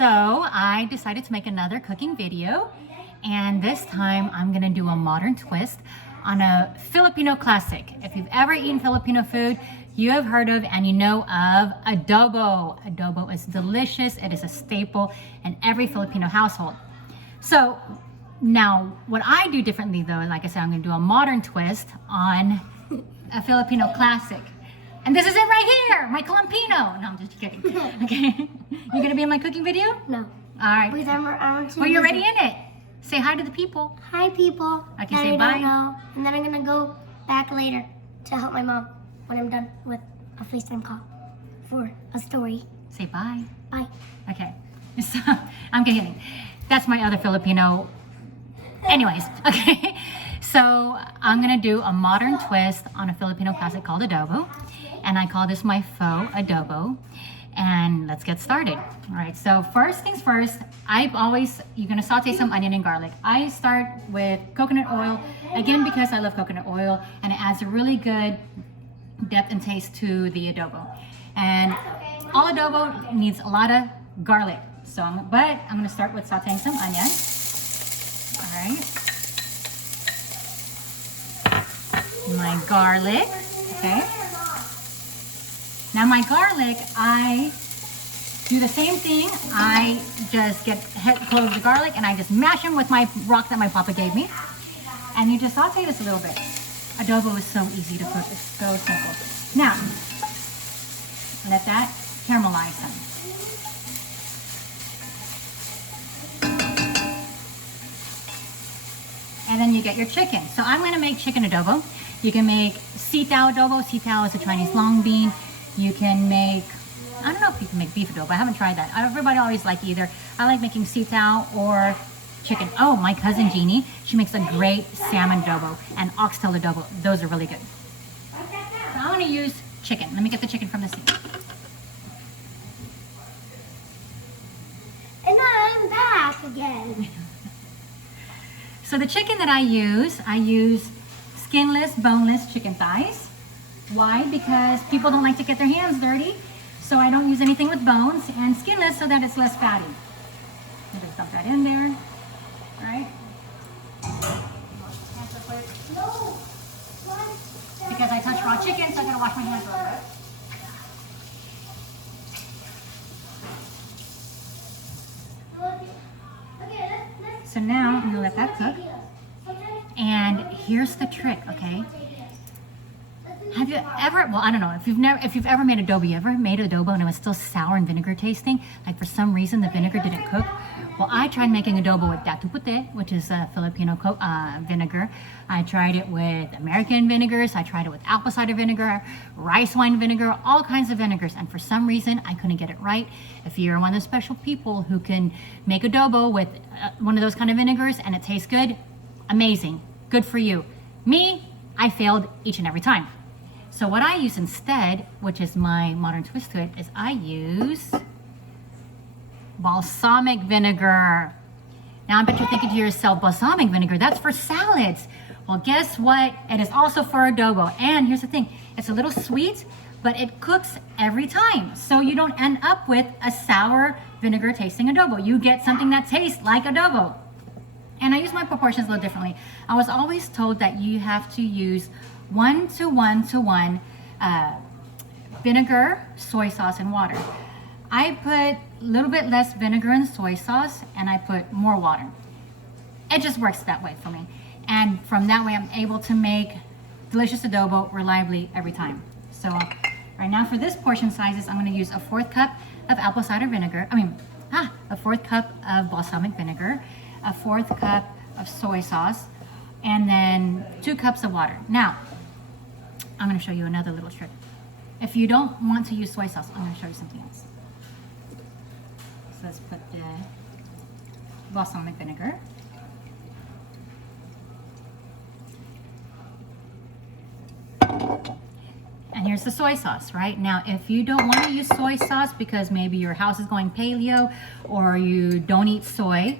So I decided to make another cooking video, and this time I'm gonna do a modern twist on a Filipino classic. If you've ever eaten Filipino food, you have heard of and you know of adobo. Adobo is delicious. It is a staple in every Filipino household. So now what I do differently though, like I said, I'm gonna do a modern twist on a Filipino classic. And this is it right here, my Columpino. No, I'm just kidding. Okay, you gonna be in my cooking video? No. All right. Because Well, you're already in it. Say hi to the people. Hi, people. Okay, That say I bye. don't know. And then I'm gonna go back later to help my mom when I'm done with a FaceTime call for a story. Say bye. Bye. Okay. So, I'm kidding. That's my other Filipino. Anyways, okay. So I'm gonna do a modern twist on a Filipino classic called adobo. And I call this my faux adobo. And let's get started. All right, so first things first, you're gonna saute some onion and garlic. I start with coconut oil, again, because I love coconut oil and it adds a really good depth and taste to the adobo. And all adobo needs a lot of garlic. So, I'm gonna start with sauteing some onion. All right. My garlic, okay. Now my garlic, I do the same thing. I just close the garlic and I just mash them with my rock that my papa gave me. And you just saute this a little bit. Adobo is so easy to cook. It's so simple. Now, let that caramelize some. And then you get your chicken. So I'm gonna make chicken adobo. You can make sitaw adobo. Sitaw is a Chinese long bean. You can make, I don't know if you can make beef adobo. I haven't tried that. Everybody always like either. I like making sitaw or chicken. Oh, my cousin Jeannie, she makes a great salmon adobo and oxtail adobo. Those are really good. So I'm gonna use chicken. Let me get the chicken from the sink. And I'm back again. So the chicken that I use skinless, boneless chicken thighs. Why? Because people don't like to get their hands dirty. So I don't use anything with bones, and skinless so that it's less fatty. I'm just dump that in there. All right. No. Because I touched raw chicken, so I gotta wash my hands real quick. So now I'm gonna let that cook. And here's the trick, okay? Have you ever, well, I don't know, if you've ever made adobo, you ever made adobo and it was still sour and vinegar tasting? Like for some reason the vinegar didn't cook? Well, I tried making adobo with datu puti, which is a Filipino vinegar. I tried it with American vinegars. I tried it with apple cider vinegar, rice wine vinegar, all kinds of vinegars. And for some reason, I couldn't get it right. If you're one of those special people who can make adobo with one of those kind of vinegars and it tastes good, amazing, good for you. Me, I failed each and every time. So what I use instead, which is my modern twist to it, is I use balsamic vinegar. Now I bet you're thinking to yourself, balsamic vinegar, that's for salads. Well, guess what? It is also for adobo. And here's the thing, it's a little sweet, but it cooks every time. So you don't end up with a sour vinegar tasting adobo. You get something that tastes like adobo. And I use my proportions a little differently. I was always told that you have to use 1 to 1 to 1 vinegar, soy sauce, and water. I put a little bit less vinegar and soy sauce, and I put more water. It just works that way for me. And from that way, I'm able to make delicious adobo reliably every time. So right now for this portion sizes, I'm gonna use a 4th cup of apple cider vinegar. A 4th cup of balsamic vinegar, a 4th cup of soy sauce, and then 2 cups of water. Now, I'm gonna show you another little trick. If you don't want to use soy sauce, I'm gonna show you something else. So let's put the balsamic vinegar. And here's the soy sauce, right? Now, if you don't want to use soy sauce because maybe your house is going paleo or you don't eat soy,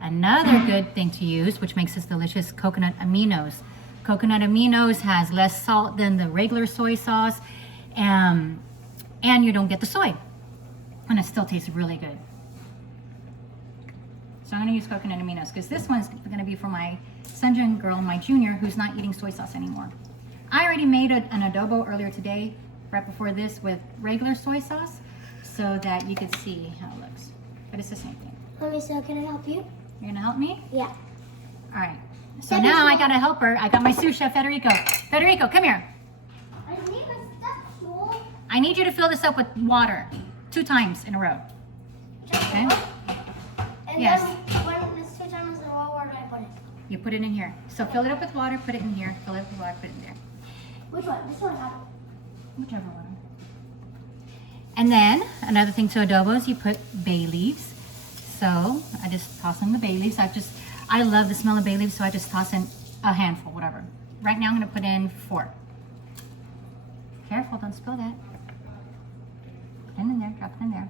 another good thing to use, which makes this delicious, coconut aminos. Coconut aminos has less salt than the regular soy sauce, and you don't get the soy. And it still tastes really good. So I'm gonna use coconut aminos because this one's gonna be for my Sunshine girl, my junior, who's not eating soy sauce anymore. I already made an adobo earlier today, right before this, with regular soy sauce, so that you could see how it looks. But it's the same thing. Mommy, so can I help you? You're gonna help me? Yeah. All right. So now I got a helper. I got my sous chef, Federico. Federico, come here. I need my stuff, Joel. I need you to fill this up with water 2 times in a row. Okay? And Yes. then when it's 2 times in a row, where do I put it? You put it in here. So fill it up with water, put it in here. Fill it up with water, put it in there. Which one? This one? Whichever one. And then another thing to adobo is you put bay leaves. So I just toss in the bay leaves. I love the smell of bay leaves, so I just toss in a handful, whatever. Right now I'm gonna put in 4. Careful, don't spill that. Put it in there, drop it in there.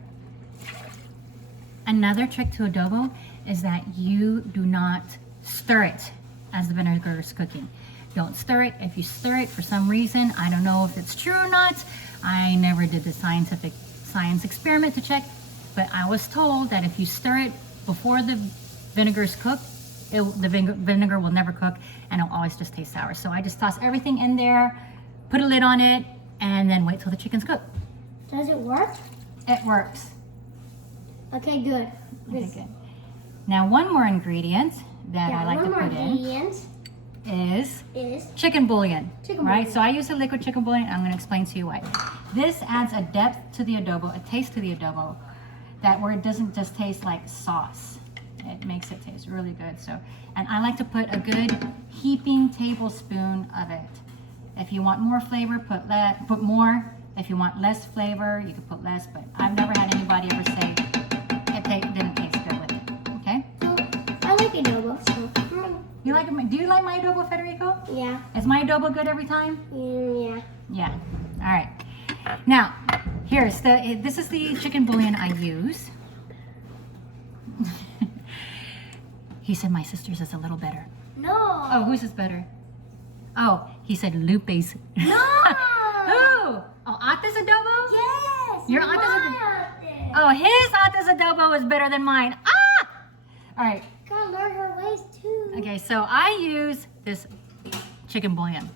Another trick to adobo is that you do not stir it as the vinegar is cooking. Don't stir it. If you stir it for some reason, I don't know if it's true or not. I never did the science experiment to check, but I was told that if you stir it before the vinegar's cooked, the vinegar will never cook and it'll always just taste sour. So I just toss everything in there, put a lid on it, and then wait till the chicken's cooked. Does it work? It works. Okay, good. Okay, good. Now one more ingredient that I like to put in is chicken bouillon. Right? So I use a liquid chicken bouillon. I'm going to explain to you why. This adds a depth to the adobo, a taste to the adobo, that where it doesn't just taste like sauce. It makes it taste really good. So, and I like to put a good heaping tablespoon of it. If you want more flavor, put more. If you want less flavor, you can put less. But I've never had anybody ever say it didn't taste good with it. Okay? I like adobo, so. You like it? Do you like my adobo, Federico? Yeah. Is my adobo good every time? Yeah. Yeah. All right. Now, this is the chicken bouillon I use. He said my sister's is a little better. No. Oh, whose is better? Oh, he said Lupe's. No. Who? Oh, Ata's adobo? Yes. Your Ata's adobo? Oh, his Ata's adobo is better than mine. Ah! All right. Gotta learn her ways too. Okay, so I use this chicken bouillon.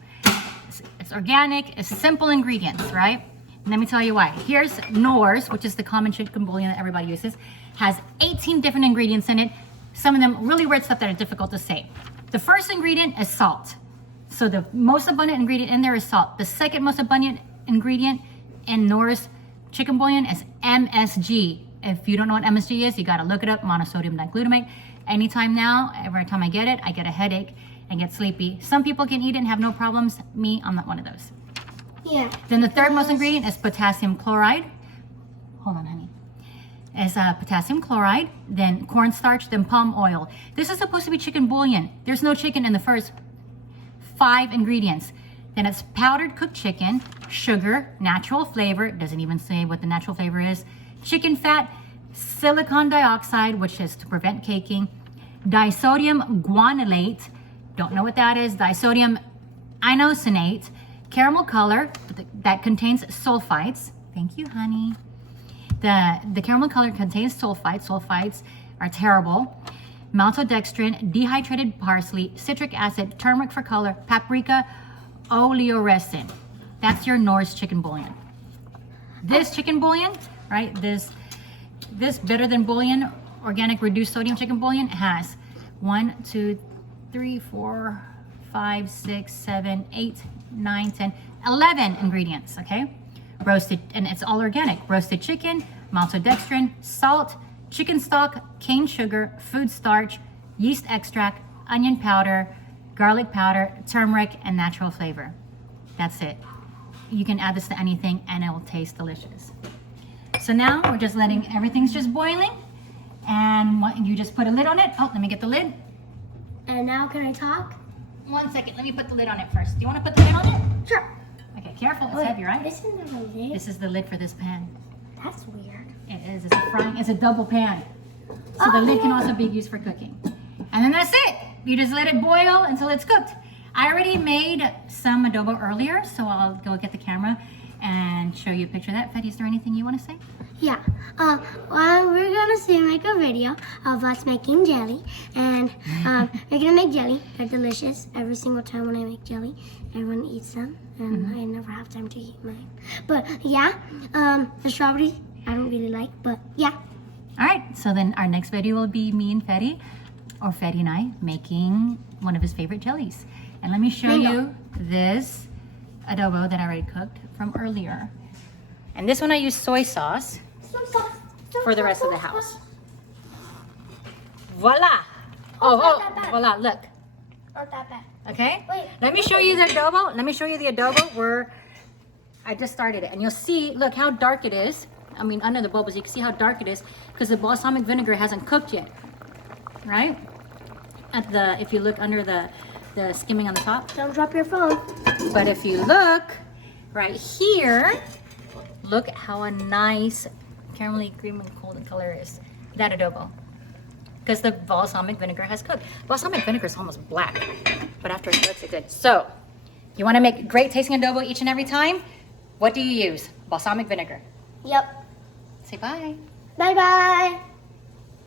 It's organic, it's simple ingredients, right? And let me tell you why. Here's Knorr's, which is the common chicken bouillon that everybody uses. Has 18 different ingredients in it. Some of them really weird stuff that are difficult to say. The first ingredient is salt. So the most abundant ingredient in there is salt. The second most abundant ingredient in Knorr's chicken bouillon is MSG. If you don't know what MSG is, you gotta look it up, monosodium diglutamate. Anytime now, every time I get it, I get a headache and get sleepy. Some people can eat it and have no problems. Me, I'm not one of those. Yeah. Then the third most ingredient is potassium chloride. Hold on, honey. Is potassium chloride, then cornstarch, then palm oil. This is supposed to be chicken bouillon. There's no chicken in the first 5 ingredients. Then it's powdered cooked chicken, sugar, natural flavor, doesn't even say what the natural flavor is, chicken fat, silicon dioxide, which is to prevent caking, disodium guanylate, don't know what that is, disodium inosinate, caramel color that contains sulfites. Thank you, honey. The caramel color contains sulfites. Sulfites are terrible. Maltodextrin, dehydrated parsley, citric acid, turmeric for color, paprika, oleoresin. That's your Knorr's chicken bouillon. This chicken bouillon, right? This better than bouillon, organic reduced sodium chicken bouillon has 1, 2, 3, 4, 5, 6, 7, 8, 9, 10, 11 ingredients, okay? Roasted, and it's all organic. Roasted chicken, maltodextrin, salt, chicken stock, cane sugar, food starch, yeast extract, onion powder, garlic powder, turmeric, and natural flavor. That's it. You can add this to anything and it will taste delicious. So now we're just letting, everything's just boiling, and you just put a lid on it. Oh, let me get the lid. And now can I talk? 1 second, let me put the lid on it first. Do you want to put the lid on it? Sure. Okay, careful, it's Wait, heavy, right? This isn't a lid. This is the lid for this pan. That's weird. It is, it's a double pan. So the lid can also be used for cooking. And then that's it. You just let it boil until it's cooked. I already made some adobo earlier, so I'll go get the camera and show you a picture of that. Fetty, is there anything you want to say? Yeah. Well, we're gonna soon make a video of us making jelly, and we're gonna make jelly. They're delicious. Every single time when I make jelly, everyone eats them, and I never have time to eat mine. But yeah, the strawberries I don't really like, but yeah. All right, so then our next video will be me and Fetty, or Fetty and I, making one of his favorite jellies. And let me show you this adobo that I already cooked from earlier. And this one I use soy sauce for the rest of the house. Voila! not that bad. Voila, look. Not that bad. Okay? Wait. Let me show you the adobo. Let me show you the adobo where I just started it. And you'll see, look how dark it is. I mean, under the bubbles, you can see how dark it is because the balsamic vinegar hasn't cooked yet, right? If you look under the skimming on the top. Don't drop your phone. But if you look right here, look how a nice caramelly cream and golden color is. That adobo. Because the balsamic vinegar has cooked. Balsamic vinegar is almost black, but after it cooks, it's good. So, you want to make great tasting adobo each and every time? What do you use? Balsamic vinegar. Yep. Say bye. Bye bye.